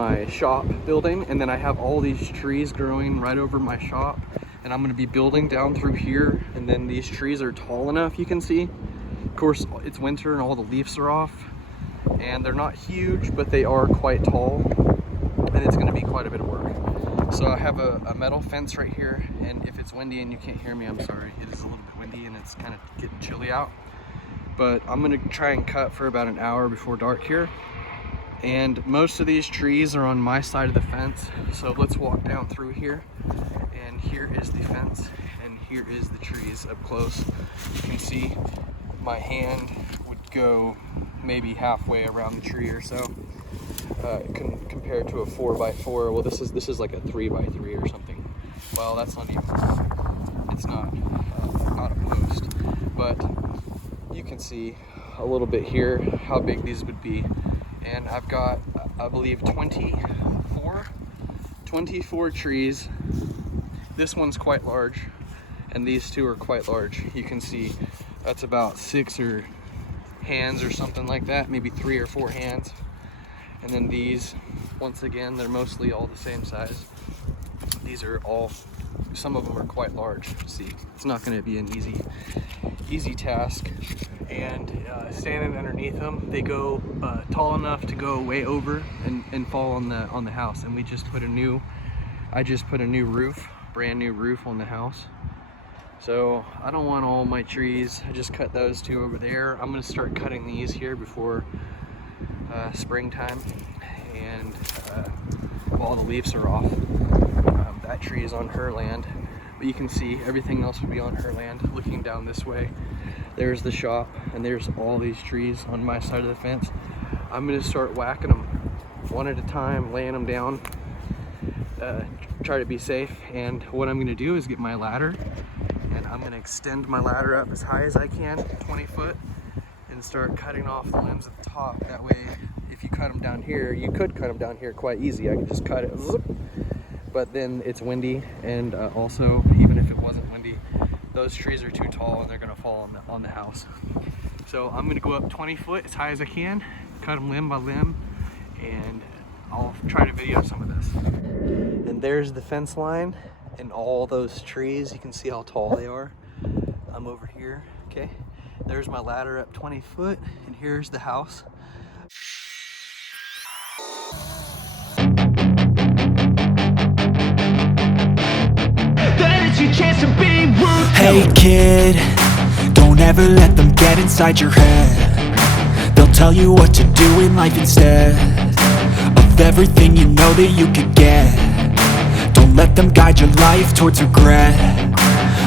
my shop building, and then I have all these trees growing right over my shop, and I'm going to be building down through here, and then these trees are tall enough, you can see. Of course, it's winter and all the leaves are off, and they're not huge, but they are quite tall, and it's going to be quite a bit of work. So I have a metal fence right here, and if it's windy and you can't hear me, I'm sorry. It is a little bit windy and it's kind of getting chilly out. But I'm going to try and cut for about an hour before dark here. And most of these trees are on my side of the fence, so let's walk down through here. And here is the fence, and here is the trees up close. You can see my hand would go maybe halfway around the tree or so, compared to a 4x4. Well, this is like a 3x3 or something. Well, that's not even. It's not a post, but you can see a little bit here how big these would be. And I've got, I believe, 24 trees. This one's quite large, and these two are quite large. You can see that's about 6 or hands or something like that, maybe 3 or 4 hands. And then these, once again, they're mostly all the same size. These are all, some of them are quite large. See, it's not going to be an easy task. And standing underneath them, they go tall enough to go way over and fall on the house. And I just put a new roof, brand new roof on the house. So I don't want all my trees. I just cut those two over there. I'm gonna start cutting these here before springtime, and all the leaves are off. That tree is on her land, but you can see everything else would be on her land. Looking down this way, there's the shop, and there's all these trees on my side of the fence. I'm gonna start whacking them one at a time, laying them down, try to be safe. And what I'm gonna do is get my ladder, and I'm gonna extend my ladder up as high as I can, 20 foot, and start cutting off the limbs at the top. That way, if you cut them down here, you could cut them down here quite easy. I could just cut it, zip. But then it's windy, and also, even if it wasn't windy, those trees are too tall and they're gonna fall on the house. So I'm gonna go up 20 foot as high as I can, cut them limb by limb, and I'll try to video some of this. And there's the fence line and all those trees. You can see how tall they are. I'm over here, okay? There's my ladder up 20 foot, and here's the house. Hey kid, don't ever let them get inside your head. They'll tell you what to do in life instead of everything you know that you could get. Don't let them guide your life towards regret.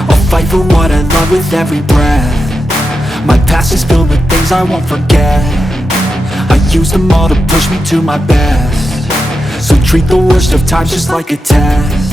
I'll fight for what I love with every breath. My past is filled with things I won't forget. I use them all to push me to my best. So treat the worst of times just like a test.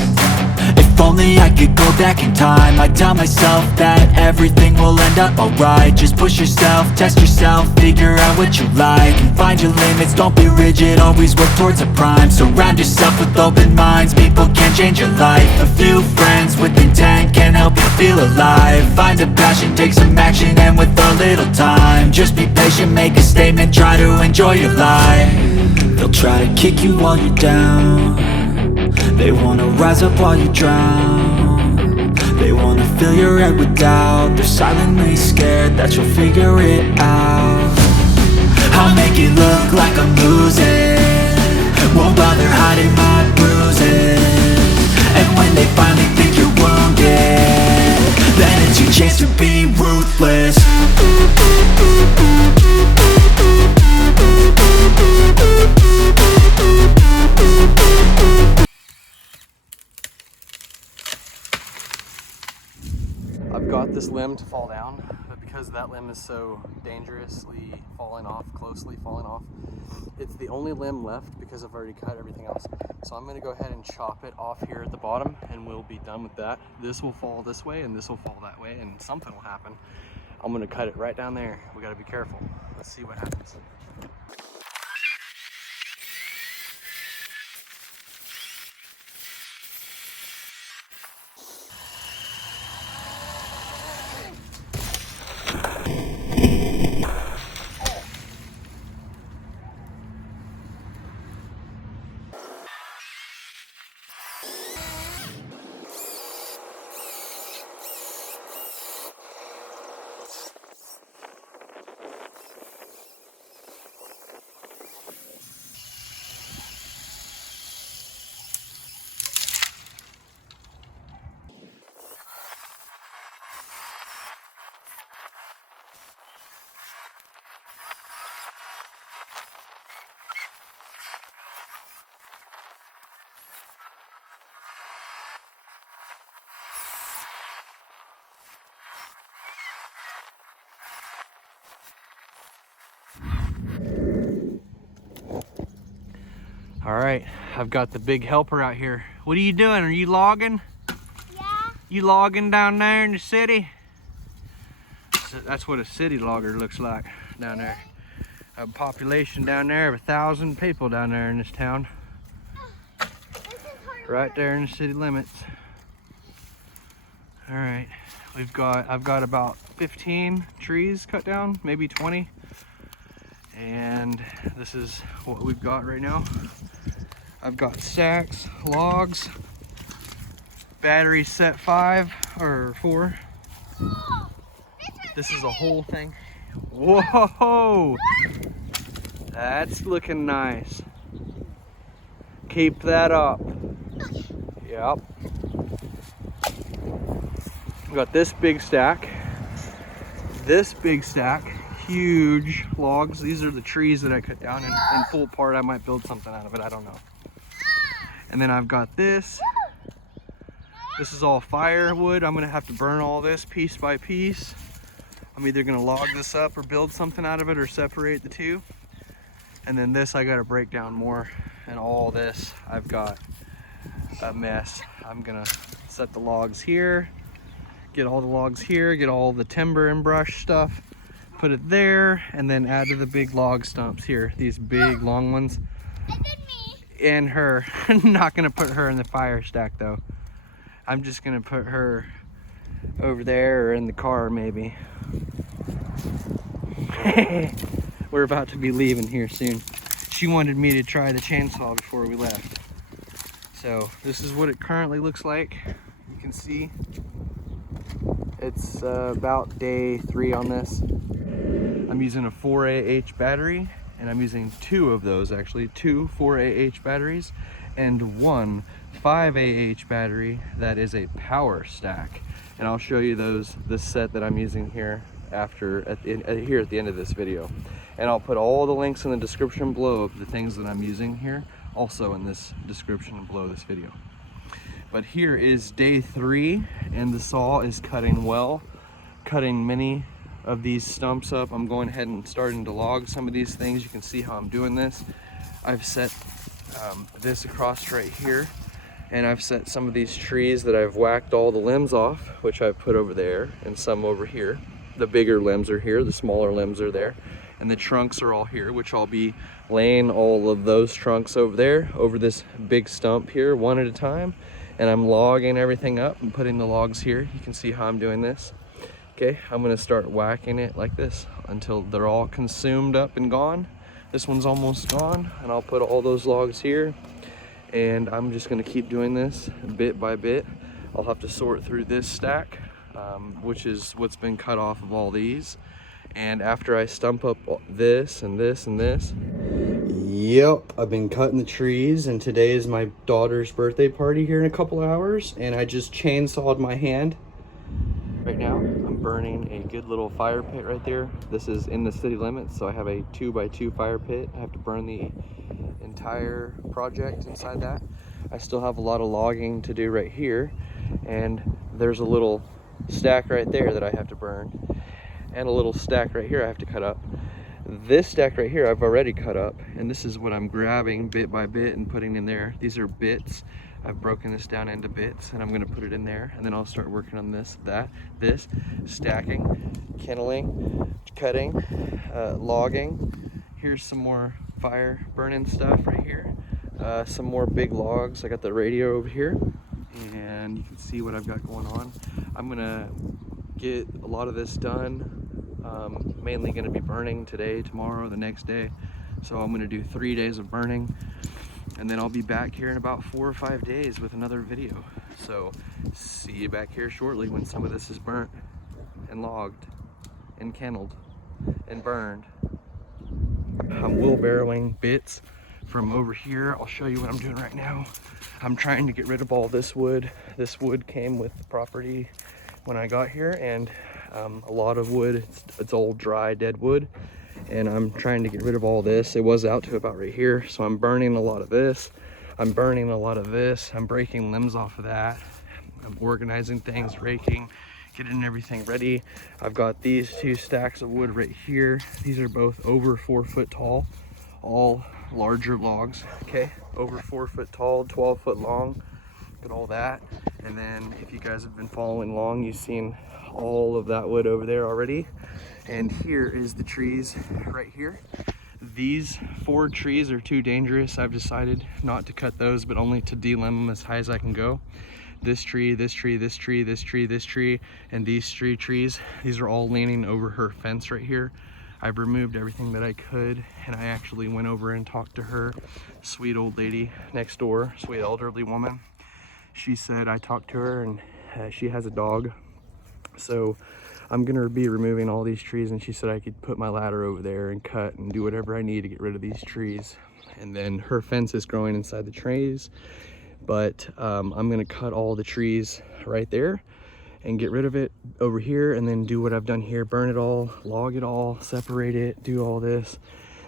If only I could go back in time, I'd tell myself that everything will end up alright. Just push yourself, test yourself, figure out what you like, and find your limits, don't be rigid, always work towards a prime. Surround yourself with open minds, people can change your life. A few friends with intent can help you feel alive. Find a passion, take some action, and with a little time, just be patient, make a statement, try to enjoy your life. They'll try to kick you while you're down. They wanna rise up while you drown. They wanna fill your head with doubt. They're silently scared that you'll figure it out. I'll make it look like I'm losing, won't bother hiding my bruises. And when they finally think you're wounded, then it's your chance to be ruthless. I've got this limb to fall down, but because that limb is so dangerously closely falling off, it's the only limb left because I've already cut everything else. So I'm gonna go ahead and chop it off here at the bottom, and we'll be done with that. This will fall this way and this will fall that way, and something will happen. I'm gonna cut it right down there. We gotta be careful. Let's see what happens. All right, I've got the big helper out here. What are you doing? Are you logging? Yeah. You logging down there in the city? So that's what a city logger looks like down there. A population down there of 1,000 people down there in this town. Right there in the city limits. All right, I've got about 15 trees cut down, maybe 20. And this is what we've got right now. I've got stacks, logs, battery set 5 or 4. This is a whole thing. Whoa! That's looking nice. Keep that up. Yep. We got this big stack. Huge logs. These are the trees that I cut down in full part. I might build something out of it, I don't know. And then I've got this. This is all firewood. I'm gonna have to burn all this piece by piece. I'm either gonna log this up or build something out of it or separate the two. And then this I gotta break down more. And all this, I've got a mess. I'm gonna set the logs here, get all the logs here, get all the timber and brush stuff, put it there, and then add to the big log stumps here, these big long ones. And then me. And her. I'm not gonna put her in the fire stack though. I'm just gonna put her over there or in the car maybe. We're about to be leaving here soon. She wanted me to try the chainsaw before we left. So this is what it currently looks like. You can see it's about day 3 on this. I'm using a 4AH battery, and I'm using 2 of those actually, 2 4AH batteries and 1 5AH battery that is a power stack. And I'll show you this set that I'm using here at the end of this video. And I'll put all the links in the description below of the things that I'm using here, also in this description below this video. But here is day 3, and the saw is cutting well, cutting many of these stumps up. I'm going ahead and starting to log some of these things. You can see how I'm doing this. I've set this across right here, and I've set some of these trees that I've whacked all the limbs off, which I've put over there, and some over here. The bigger limbs are here, the smaller limbs are there, and the trunks are all here, which I'll be laying all of those trunks over there, over this big stump here, one at a time. And I'm logging everything up and putting the logs here. You can see how I'm doing this. Okay, I'm gonna start whacking it like this until they're all consumed up and gone. This one's almost gone, and I'll put all those logs here. And I'm just gonna keep doing this bit by bit. I'll have to sort through this stack, which is what's been cut off of all these. And after I stump up this and this and this, yep, I've been cutting the trees, and today is my daughter's birthday party here in a couple hours, and I just chainsawed my hand. Right now, I'm burning a good little fire pit right there. This is in the city limits, so I have a 2x2 fire pit. I have to burn the entire project inside that. I still have a lot of logging to do right here, and there's a little stack right there that I have to burn, and a little stack right here I have to cut up. This stack right here I've already cut up, and this is what I'm grabbing bit by bit and putting in there. These are bits. I've broken this down into bits, and I'm gonna put it in there, and then I'll start working on this, stacking, kindling, cutting, logging. Here's some more fire burning stuff right here. Some more big logs. I got the radio over here, and you can see what I've got going on. I'm gonna get a lot of this done. Mainly going to be burning today, tomorrow, the next day. So I'm going to do 3 days of burning, and then I'll be back here in about 4 or 5 days with another video. So see you back here shortly when some of this is burnt and logged and kindled and burned. I'm wheelbarrowing bits from over here. I'll show you what I'm doing right now. I'm trying to get rid of all this wood. This wood came with the property when I got here, and a lot of wood, it's old dry dead wood, and I'm trying to get rid of all this. It was out to about right here, so I'm burning a lot of this. I'm burning a lot of this. I'm breaking limbs off of that. I'm organizing things, raking, getting everything ready. I've got these 2 stacks of wood right here. These are both over 4 foot tall, all larger logs, okay? Over 4 foot tall, 12 foot long. Look at all that. And then if you guys have been following along, you've seen all of that wood over there already. And here is the trees right here. These 4 trees are too dangerous. I've decided not to cut those, but only to delimb them as high as I can go. This tree, this tree, this tree, this tree, this tree, and these 3 trees. These are all leaning over her fence right here. I've removed everything that I could, and I actually went over and talked to her, sweet old lady next door, sweet elderly woman. She said I talked to her, and she has a dog. So I'm gonna be removing all these trees, and she said I could put my ladder over there and cut and do whatever I need to get rid of these trees. And then her fence is growing inside the trees. But I'm gonna cut all the trees right there and get rid of it over here, and then do what I've done here, burn it all, log it all, separate it, do all this.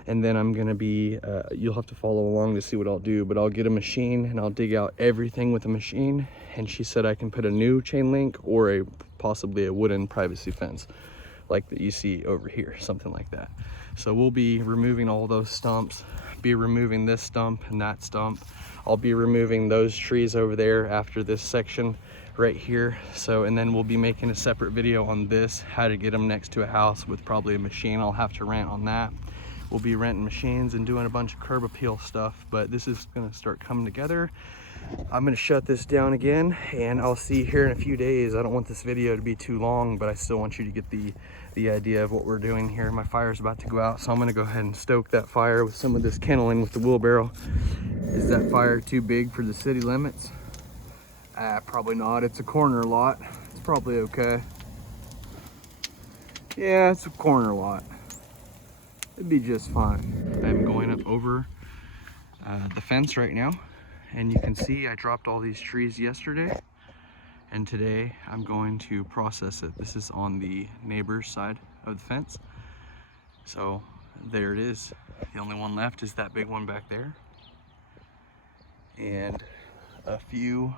And then I'm gonna be, you'll have to follow along to see what I'll do, but I'll get a machine and I'll dig out everything with a machine. And she said I can put a new chain link or possibly a wooden privacy fence like that you see over here, something like that. So we'll be removing all those stumps, be removing this stump and that stump. I'll be removing those trees over there after this section right here. So, and then we'll be making a separate video on this, how to get them next to a house with probably a machine I'll have to rent on that. We'll be renting machines and doing a bunch of curb appeal stuff, but this is gonna start coming together. I'm gonna shut this down again, and I'll see you here in a few days. I don't want this video to be too long, but I still want you to get the idea of what we're doing here. My fire's about to go out, so I'm gonna go ahead and stoke that fire with some of this kindling with the wheelbarrow. Is that fire too big for the city limits? Probably not. It's a corner lot. It's probably okay. Yeah, it's a corner lot. It'd be just fine. I'm going up over the fence right now, and you can see I dropped all these trees yesterday, and today I'm going to process it. This is on the neighbor's side of the fence. So there it is. The only one left is that big one back there, and a few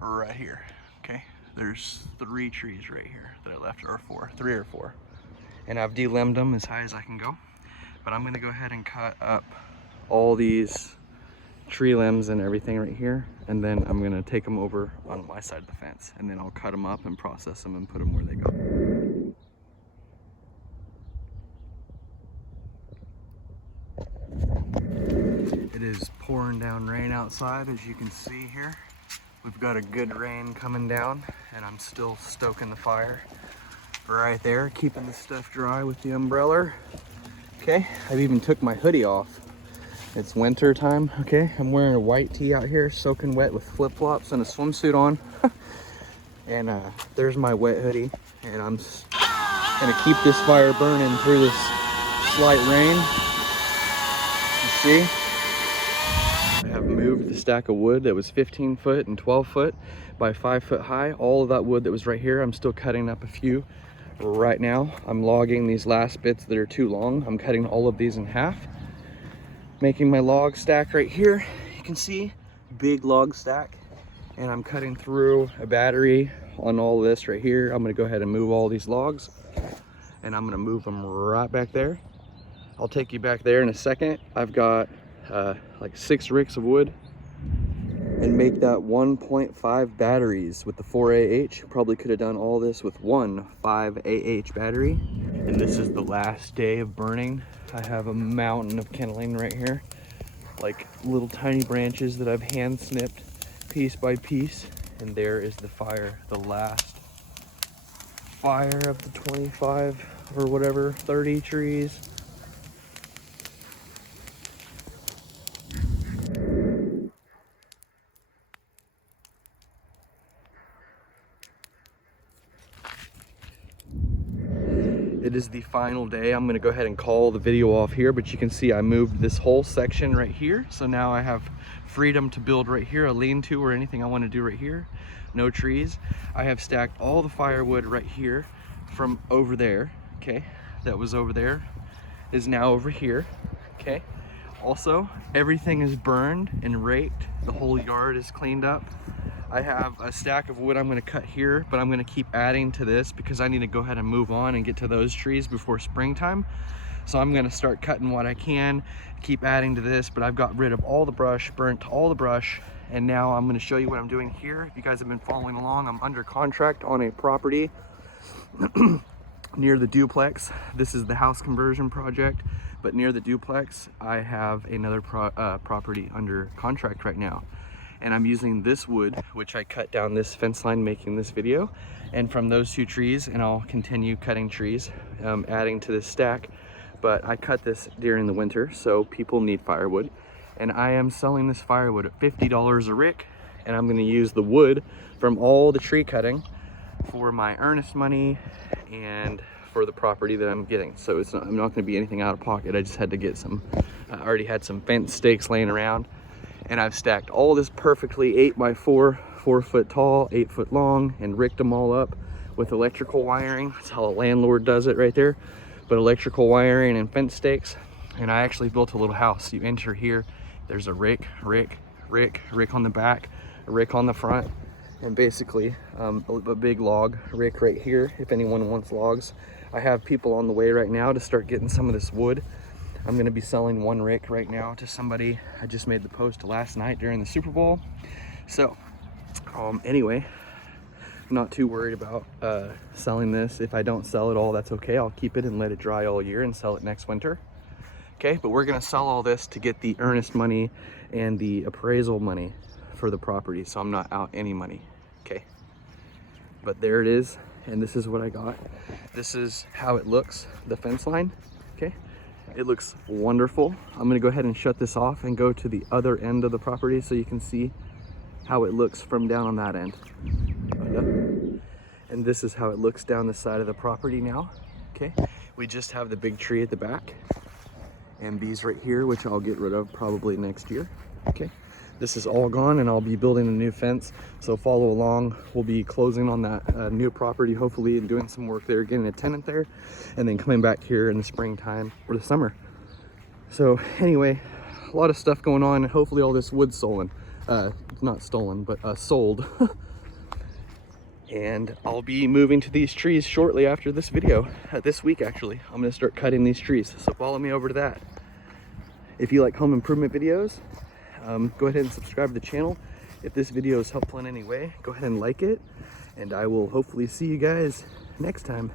right here. Okay, there's 3 trees right here that I left, or 4, 3 or 4. And I've delimbed them as high as I can go. But I'm gonna go ahead and cut up all these tree limbs and everything right here, and then I'm gonna take them over on my side of the fence, and then I'll cut them up and process them and put them where they go. It is pouring down rain outside, as you can see here. We've got a good rain coming down, and I'm still stoking the fire right there, keeping the stuff dry with the umbrella. Okay, I've even took my hoodie off. It's winter time, okay? I'm wearing a white tee out here, soaking wet with flip-flops and a swimsuit on. And there's my wet hoodie, and I'm gonna keep this fire burning through this slight rain. You see? I have moved the stack of wood that was 15 foot and 12 foot by 5 foot high. All of that wood that was right here, I'm still cutting up a few right now. I'm logging these last bits that are too long. I'm cutting all of these in half, making my log stack right here. You can see, big log stack. And I'm cutting through a battery on all this right here. I'm gonna go ahead and move all these logs, and I'm gonna move them right back there. I'll take you back there in a second. I've got like 6 ricks of wood, and make that 1.5 batteries with the 4AH. Probably could have done all this with one 5AH battery. And this is the last day of burning. I have a mountain of kindling right here, like little tiny branches that I've hand snipped piece by piece. And there is the fire, the last fire of the 25 or whatever, 30 trees. It is the final day. I'm gonna go ahead and call the video off here, but you can see I moved this whole section right here. So now I have freedom to build right here, a lean-to or anything I wanna do right here. No trees. I have stacked all the firewood right here from over there, okay? That was over there, is now over here, okay? Also, everything is burned and raked. The whole yard is cleaned up. I have a stack of wood I'm gonna cut here, but I'm gonna keep adding to this because I need to go ahead and move on and get to those trees before springtime. So I'm gonna start cutting what I can, keep adding to this, but I've got rid of all the brush, burnt all the brush, and now I'm gonna show you what I'm doing here. If you guys have been following along, I'm under contract on a property near the duplex. This is the house conversion project, but near the duplex, I have another property under contract right now. And I'm using this wood, which I cut down this fence line making this video. And from those two trees, and I'll continue cutting trees, adding to this stack. But I cut this during the winter, so people need firewood. And I am selling this firewood at $50 a rick. And I'm gonna use the wood from all the tree cutting for my earnest money and for the property that I'm getting. So I'm not gonna be anything out of pocket. I just had to get some, I already had some fence stakes laying around, and I've stacked all this perfectly 8x4, 4 foot tall, 8 foot long, and rigged them all up with electrical wiring. That's how a landlord does it right there. But electrical wiring and fence stakes. And I actually built a little house. You enter here, there's a rick on the back, a rick on the front, and basically a big log rick right here if anyone wants logs. I have people on the way right now to start getting some of this wood. I'm gonna be selling one rick right now to somebody. I just made the post last night during the Super Bowl. So anyway, not too worried about selling this. If I don't sell it all, that's okay. I'll keep it and let it dry all year and sell it next winter. Okay, but we're gonna sell all this to get the earnest money and the appraisal money for the property, so I'm not out any money. Okay, but there it is, and this is what I got. This is how it looks, the fence line. Okay, it looks wonderful. I'm gonna go ahead and shut this off and go to the other end of the property so you can see how it looks from down on that end. And this is how it looks down the side of the property now. Okay, we just have the big tree at the back and these right here, which I'll get rid of probably next year. Okay, this is all gone, and I'll be building a new fence, so follow along. We'll be closing on that new property hopefully and doing some work there, getting a tenant there, and then coming back here in the springtime or the summer. So anyway, a lot of stuff going on. Hopefully all this wood's stolen, not stolen, but sold. And I'll be moving to these trees shortly after this video, this week actually. I'm gonna start cutting these trees, so follow me over to that. If you like home improvement videos, go ahead and subscribe to the channel. If this video is helpful in any way, go ahead and like it, and I will hopefully see you guys next time.